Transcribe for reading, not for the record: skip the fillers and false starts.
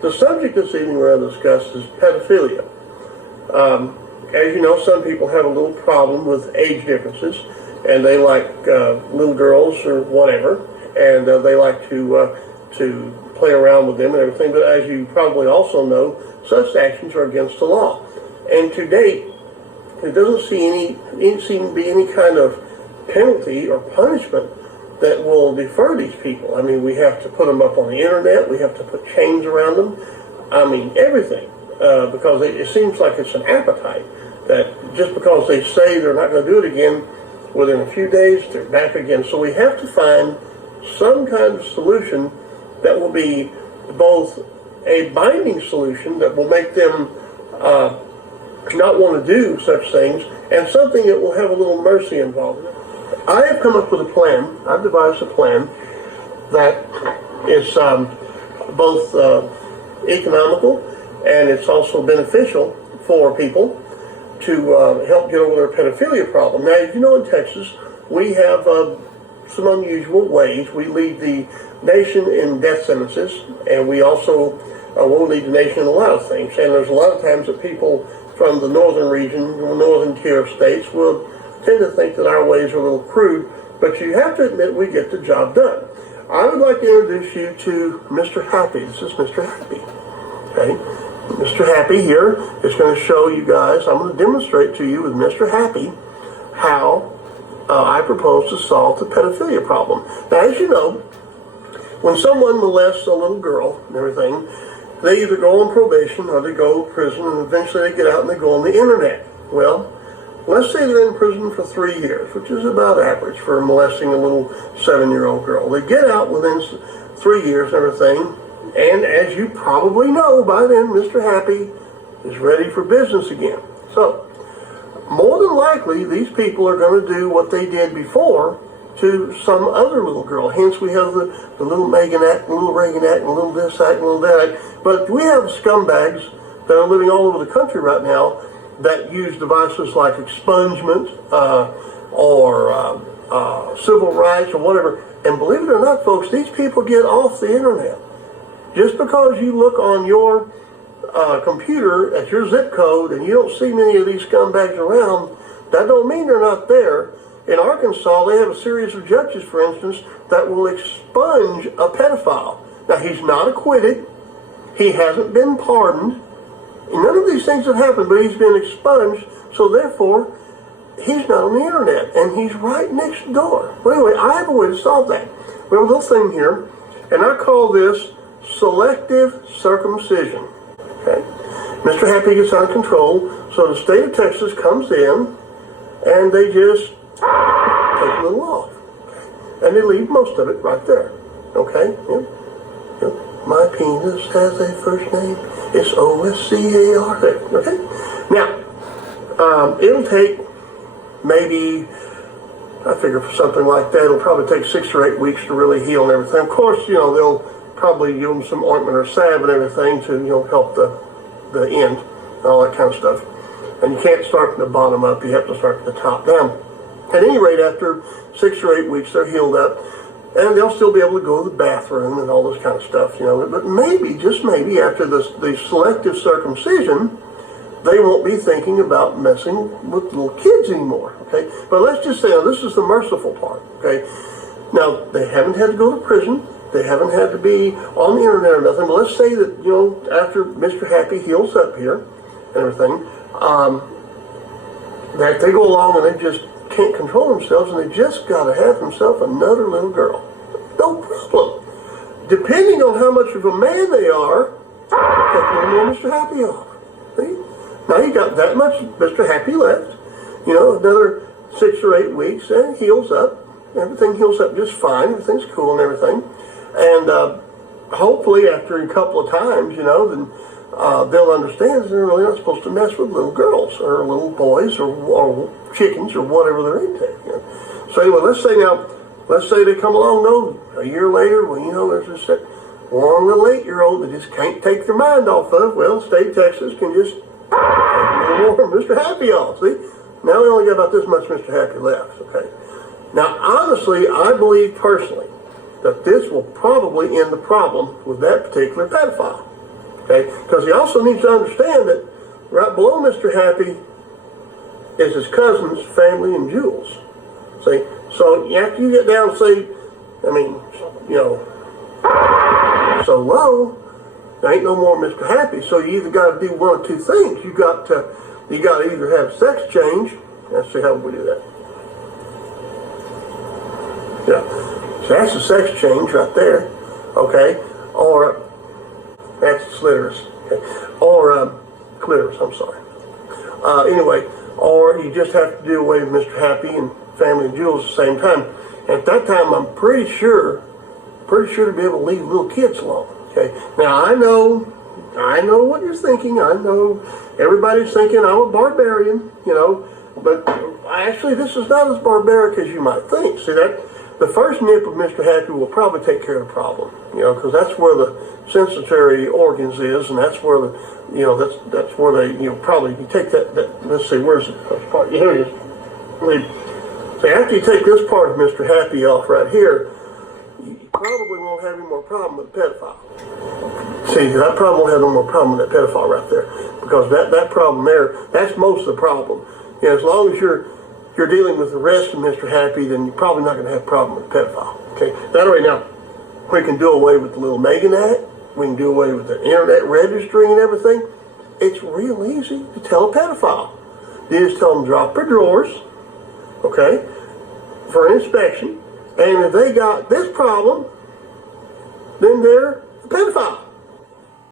the subject this evening we're going to discuss is pedophilia. As you know, some people have a little problem with age differences, and they like little girls or whatever, and they like to play around with them and everything. But as you probably also know, such actions are against the law. And to date, there doesn't seem to be any kind of penalty or punishment that will defer these people. I mean, we have to put them up on the internet. We have to put chains around them. I mean, everything, because it seems like it's an appetite that just because they say they're not going to do it again, within a few days, they're back again. So we have to find some kind of solution that will be both a binding solution that will make them not want to do such things, and something that will have a little mercy involved in it. I have come up with a plan. I've devised a plan that is both economical and it's also beneficial for people to help get over their pedophilia problem. Now, as you know, in Texas, we have some unusual ways. We lead the nation in death sentences, and we also will lead the nation in a lot of things. And there's a lot of times that people from the northern region, northern tier of states, will tend to think that our ways are a little crude, but you have to admit we get the job done. I would like to introduce you to Mr. Happy. This is Mr. Happy. Okay? Mr. Happy here is going to show you guys, I'm going to demonstrate to you with Mr. Happy how I propose to solve the pedophilia problem. Now, as you know, when someone molests a little girl and everything, they either go on probation or they go to prison, and eventually they get out and they go on the internet. Well, let's say they're in prison for 3 years, which is about average for molesting a little 7-year-old girl. They get out within 3 years and everything, and as you probably know by then, Mr. Happy is ready for business again. So, more than likely, these people are going to do what they did before to some other little girl. Hence, we have the little Megan act, the little Reagan act, and a little this act, and a little that act. But we have scumbags that are living all over the country right now that use devices like expungement or civil rights or whatever. And believe it or not, folks, these people get off the internet. Just because you look on your computer at your zip code and you don't see many of these scumbags around, that don't mean they're not there. In Arkansas, they have a series of judges, for instance, that will expunge a pedophile. Now, he's not acquitted. He hasn't been pardoned. None of these things have happened, but he's been expunged, so therefore, he's not on the internet, and he's right next door. Well, anyway, I have a way to solve that. We have a little thing here, and I call this selective circumcision. Okay? Mr. Happy gets out of control, so the state of Texas comes in, and they just take a little off. And they leave most of it right there. Okay? Yep. Yep. My penis has a first name. It's O-S-C-A-R. Okay? Now, it'll take maybe, I figure for something like that, it'll probably take 6 or 8 weeks to really heal and everything. Of course, you know, they'll probably give them some ointment or salve and everything to, you know, help the end and all that kind of stuff. And you can't start from the bottom up. You have to start from the top down. At any rate, after 6 or 8 weeks, they're healed up, and they'll still be able to go to the bathroom and all this kind of stuff, you know. But maybe, just maybe, after the selective circumcision, they won't be thinking about messing with little kids anymore, okay? But let's just say, now, this is the merciful part, okay? Now, they haven't had to go to prison. They haven't had to be on the internet or nothing. But let's say that, you know, after Mr. Happy heals up here and everything, that they go along and they just can't control themselves, and they just got to have themselves another little girl. No problem. Depending on how much of a man they are, take a little more Mr. Happy off. See? Now you got that much Mr. Happy left. You know, another 6 or 8 weeks, and heals up. Everything heals up just fine. Everything's cool and everything. And hopefully after a couple of times, you know, then they'll understand that they're really not supposed to mess with little girls or little boys or chickens or whatever they're into. You know? So anyway, let's say they come along, a year later, well, you know, there's just that one little 8-year-old that just can't take their mind off of. Well, state of Texas can just take a little more Mr. Happy off. See? Now we only got about this much Mr. Happy left, okay? Now, honestly, I believe personally that this will probably end the problem with that particular pedophile. Okay? Because he also needs to understand that right below Mr. Happy is his cousins, family, and jewels. See? So after you get down, say, I mean, you know, so low, there ain't no more Mr. Happy. So you either got to do one or two things. You got to either have a sex change. Let's see how we do that. Yeah. So that's a sex change right there. Okay. Or that's clitoris. Okay. Or clitoris. I'm sorry. Anyway, or you just have to do away with Mr. Happy and family and jewels at the same time. At that time, I'm pretty sure to be able to leave little kids alone. Okay. Now I know what you're thinking. I know everybody's thinking I'm a barbarian, you know, but actually this is not as barbaric as you might think. See that? The first nip of Mr. Happy will probably take care of the problem, you know, because that's where the sensory organs is, and that's where the, you know, that's where they, you know, probably you take that let's see, where's the first part? Here it is. So after you take this part of Mr. Happy off right here, you probably won't have any more problem with the pedophile. See, I probably won't have no more problem with that pedophile right there, because that problem there, that's most of the problem. You know, as long as you're dealing with the rest of Mr. Happy, then you're probably not going to have a problem with the pedophile. Okay, that way now, we can do away with the little Megan Act. We can do away with the internet registering and everything. It's real easy to tell a pedophile. You just tell them drop their drawers, okay, for inspection. And if they got this problem, then they're a pedophile.